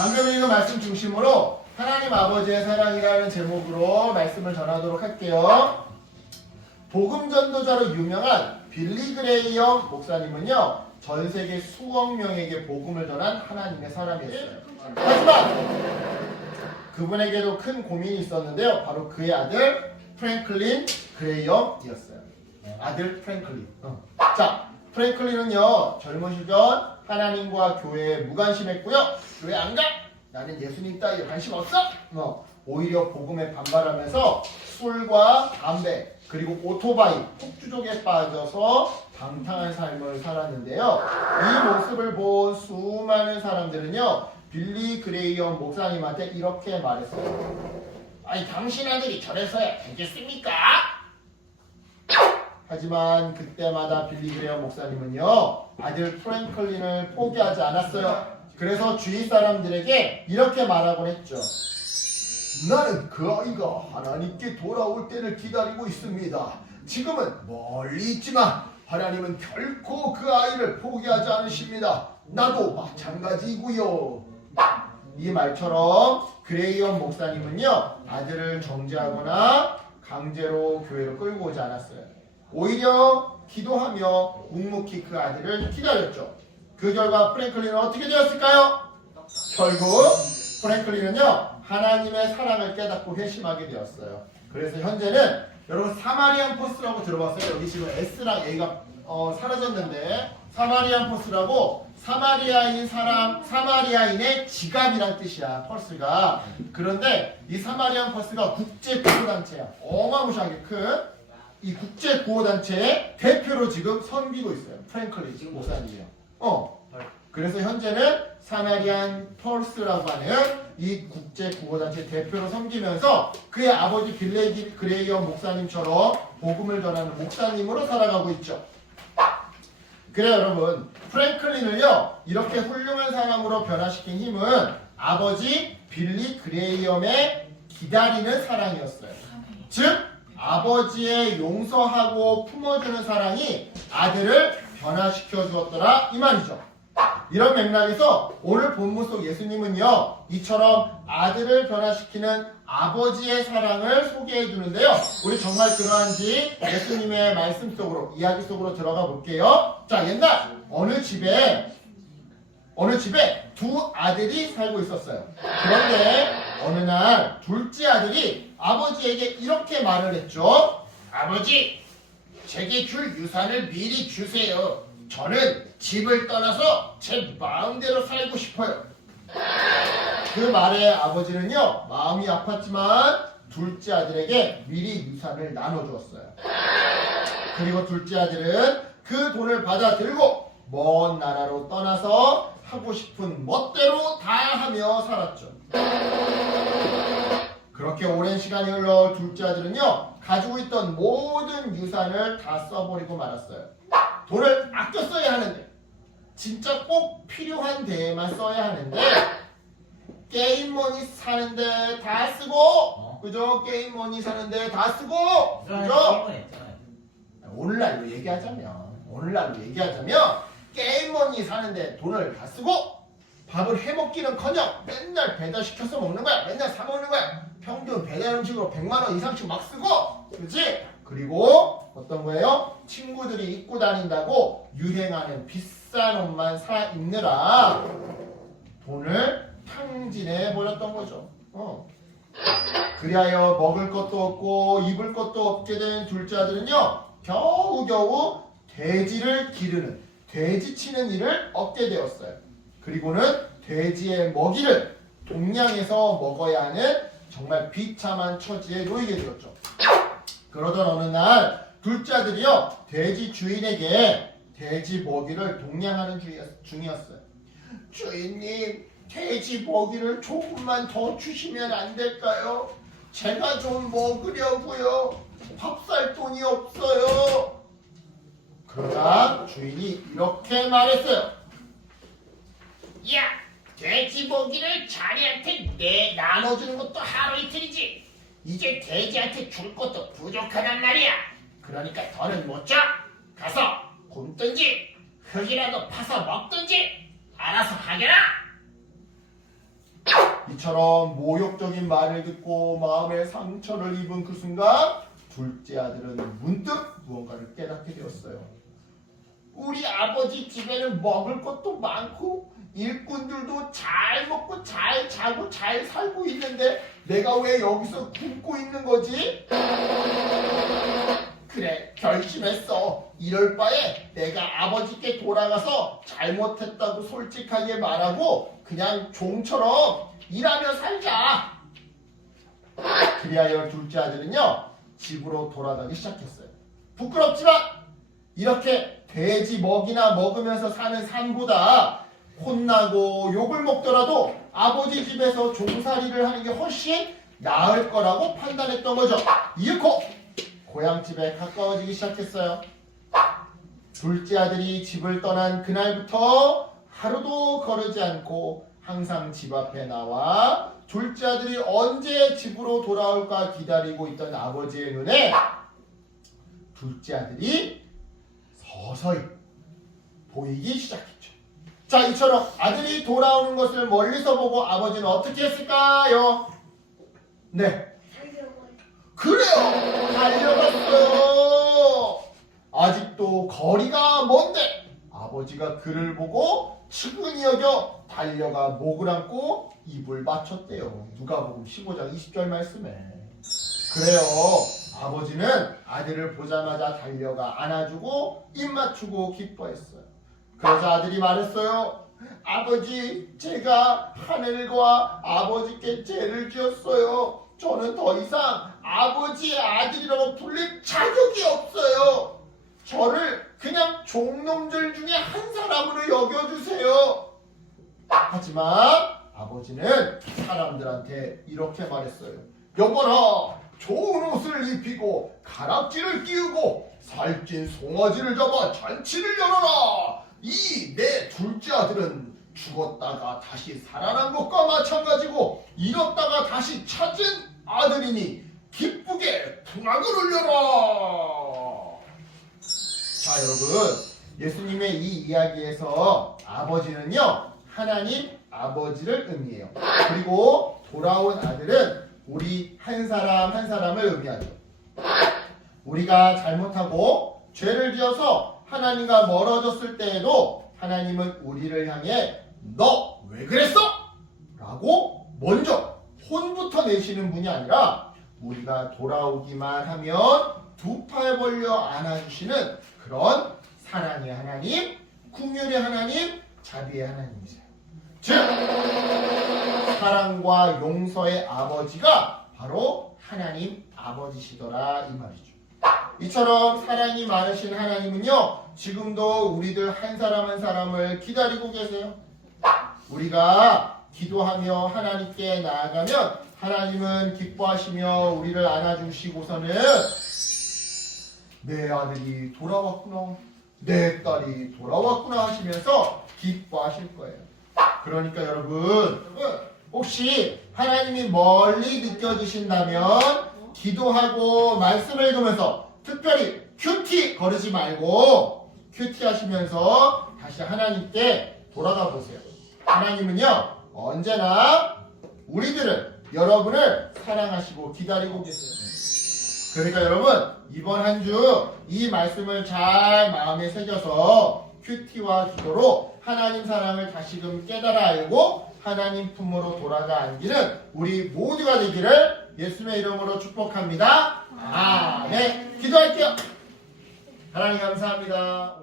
방금 읽은 말씀 중심으로 하나님 아버지의 사랑이라는 제목으로 말씀을 전하도록 할게요. 복음 전도자로 유명한 빌리 그레이엄 목사님은요. 전 세계 수억 명에게 복음을 전한 하나님의 사람이었어요. 하지만 그분에게도 큰 고민이 있었는데요. 바로 그의 아들 프랭클린 그레이엄이었어요. 아들 프랭클린. 어. 자, 프랭클린은요 젊은 시절 하나님과 교회에 무관심했고요. 교회 안 가. 나는 예수님 따위에 관심 없어. 어. 오히려 복음에 반발하면서 술과 담배 그리고 오토바이 폭주족에 빠져서 방탕한 삶을 살았는데요. 이 모습을 본 수많은 사람들은요 빌리 그레이엄 목사님한테 이렇게 말했어요. 아니 당신 아들이 저래서야 되겠습니까? 하지만 그때마다 빌리 그레이엄 목사님은요 아들 프랭클린을 포기하지 않았어요. 그래서 주위 사람들에게 이렇게 말하곤 했죠. 나는 그 아이가 하나님께 돌아올 때를 기다리고 있습니다. 지금은 멀리 있지만 하나님은 결코 그 아이를 포기하지 않으십니다. 나도 마찬가지고요. 이 말처럼 그레이엄 목사님은요 아들을 정죄하거나 강제로 교회로 끌고 오지 않았어요. 오히려 기도하며 묵묵히 그 아들을 기다렸죠. 그 결과 프랭클린은 어떻게 되었을까요? 결국 프랭클린은요 하나님의 사랑을 깨닫고 회심하게 되었어요. 그래서 현재는 여러분 사마리안 포스라고 들어봤어요. 여기 지금 S랑 A가 어, 사라졌는데 사마리안 포스라고 사마리아인 사람 사마리아인의 지갑이란 뜻이야 펄스가. 그런데 이 사마리안 펄스가 국제 구호 단체야. 어마무시하게 큰 이 국제 구호 단체의 대표로 지금 섬기고 있어요. 프랭클린 목사님이요. 어. 그래서 현재는 사마리안 펄스라고 하는 이 국제 구호 단체 대표로 섬기면서 그의 아버지 빌레기 그레이엄 목사님처럼 복음을 전하는 목사님으로 살아가고 있죠. 그래요 여러분 프랭클린을요 이렇게 훌륭한 사람으로 변화시킨 힘은 아버지 빌리 그레이엄의 기다리는 사랑이었어요. 즉 아버지의 용서하고 품어주는 사랑이 아들을 변화시켜 주었더라 이 말이죠. 이런 맥락에서 오늘 본문 속 예수님은요 이처럼 아들을 변화시키는 아버지의 사랑을 소개해 주는데요. 우리 정말 그러한지 예수님의 말씀 속으로 이야기 속으로 들어가 볼게요. 자 옛날 어느 집에 어느 집에 두 아들이 살고 있었어요. 그런데 어느 날 둘째 아들이 아버지에게 이렇게 말을 했죠 아버지 제게 줄 유산을 미리 주세요 저는 집을 떠나서 제 마음대로 살고 싶어요. 그 말에 아버지는요, 마음이 아팠지만 둘째 아들에게 미리 유산을 나눠주었어요. 그리고 둘째 아들은 그 돈을 받아 들고 먼 나라로 떠나서 하고 싶은 멋대로 다 하며 살았죠. 그렇게 오랜 시간이 흘러 둘째 아들은요, 가지고 있던 모든 유산을 다 써버리고 말았어요. 돈을 아껴 써야 하는데 진짜 꼭 필요한 데에만 써야 하는데 게임 머니 사는데 다 쓰고 어? 그죠? 게임 머니 사는데 다 쓰고 그죠? 오늘날로 얘기하자면 오늘날로 얘기하자면 게임 머니 사는데 돈을 다 쓰고 밥을 해 먹기는커녕 맨날 배달 시켜서 먹는 거야 맨날 사 먹는 거야 평균 배달 음식으로 100만 원 이상씩 막 쓰고 그렇지? 그리고 어떤 거예요? 친구들이 입고 다닌다고 유행하는 비싼 옷만 사 입느라 돈을 탕진해 버렸던 거죠. 어. 그리하여 먹을 것도 없고 입을 것도 없게 된 둘째 아들은요 겨우겨우 돼지를 기르는 돼지 치는 일을 얻게 되었어요. 그리고는 돼지의 먹이를 동양에서 먹어야 하는 정말 비참한 처지에 놓이게 되었죠. 그러던 어느 날 둘째 아들이요 돼지 주인에게 돼지 먹이를 주이었- 중이었어요. 주인님 돼지 먹이를 조금만 더 주시면 안 될까요? 제가 좀 먹으려고요. 밥 살 돈이 없어요. 그러자 주인이 이렇게 말했어요. 야, 돼지 먹이를 자네한테 내 나눠주는 것도 하루 이틀이지. 이제 돼지한테 줄 것도 부족하단 말이야. 그러니까 더는 못 줘. 가서 굶든지 흙이라도 파서 먹든지 알아서 하게라. 이처럼 모욕적인 말을 듣고 마음의 상처를 입은 그 순간 둘째 아들은 문득 무언가를 깨닫게 되었어요. 우리 아버지 집에는 먹을 것도 많고 일꾼들도 잘 먹고 잘 자고 잘 살고 있는데 내가 왜 여기서 굶고 있는 거지? 그래 결심했어 이럴 바에 내가 아버지께 돌아가서 잘못했다고 솔직하게 말하고 그냥 종처럼 일하며 살자 그리하여 둘째 아들은요 집으로 돌아가기 시작했어요. 부끄럽지만 이렇게 돼지 먹이나 먹으면서 사는 삶보다 혼나고 욕을 먹더라도 아버지 집에서 종살이를 하는 게 훨씬 나을 거라고 판단했던 거죠. 이윽고 고향집에 가까워지기 시작했어요. 둘째 아들이 집을 떠난 그날부터 하루도 거르지 않고 항상 집 앞에 나와 둘째 아들이 언제 집으로 돌아올까 기다리고 있던 아버지의 눈에 둘째 아들이 서서히 보이기 시작했죠. 자, 이처럼 아들이 돌아오는 것을 멀리서 보고 아버지는 어떻게 했을까요? 네, 그래요! 달려갔어요! 아직도 거리가 먼데 아버지가 그를 보고 측은히 여겨 달려가 목을 안고 입을 맞췄대요. 누가복음 15장 20절 말씀에. 그래요. 아버지는 아들을 보자마자 달려가 안아주고 입 맞추고 기뻐했어요. 그러자 아들이 말했어요. 아버지, 제가 하늘과 아버지께 죄를 지었어요. 저는 더 이상 아버지의 아들이라고 불릴 자격이 없어요. 저를 그냥 종놈들 중에 한 사람으로 여겨주세요. 하지만 아버지는 사람들한테 이렇게 말했어요. 여보라, 좋은 옷을 입히고 가락지를 끼우고 살찐 송아지를 잡아 잔치를 열어라. 이 내 둘째 아들은 죽었다가 다시 살아난 것과 마찬가지고 잃었다가 다시 찾은 아들이니 기쁘게 풍악을 울려라. 자 여러분 예수님의 이 이야기에서 아버지는요 하나님 아버지를 의미해요 그리고 돌아온 아들은 우리 한 사람 한 사람을 의미하죠 우리가 잘못하고 죄를 지어서 하나님과 멀어졌을 때에도 하나님은 우리를 향해 너 왜 그랬어? 라고 먼저 혼부터 내시는 분이 아니라 우리가 돌아오기만 하면 두 팔 벌려 안아주시는 그런 사랑의 하나님, 궁율의 하나님, 자비의 하나님이세요. 즉 사랑과 용서의 아버지가 바로 하나님 아버지시더라 이 말이죠. 이처럼 사랑이 많으신 하나님은요 지금도 우리들 한 사람 한 사람을 기다리고 계세요. 우리가 기도하며 하나님께 나아가면 하나님은 기뻐하시며 우리를 안아주시고서는 내 아들이 돌아왔구나. 내 딸이 돌아왔구나 하시면서 기뻐하실 거예요. 그러니까 여러분, 혹시 하나님이 멀리 느껴지신다면 기도하고 말씀을 읽으면서 특별히 큐티 거르지 말고 큐티 하시면서 다시 하나님께 돌아가 보세요. 하나님은요, 언제나 우리들을, 여러분을 사랑하시고 기다리고 계세요. 그러니까 여러분 이번 한 주 이 말씀을 잘 마음에 새겨서 큐티와 기도로 하나님 사랑을 다시금 깨달아 알고 하나님 품으로 돌아가 앉기는 우리 모두가 되기를 예수의 이름으로 축복합니다. 아멘. 기도할게요. 하나님 감사합니다.